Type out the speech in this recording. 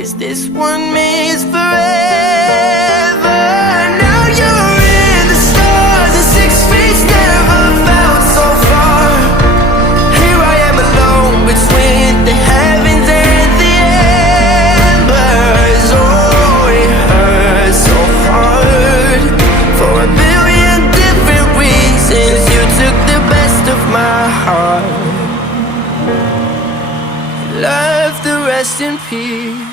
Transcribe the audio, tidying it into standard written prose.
'cause this one means forever. Now you're in the stars and 6 feet never felt so far. Here I am alone between the heavens and the embers. Oh, it hurts so hard. For a million different reasons, you took the best of my heart. Love to rest in peace.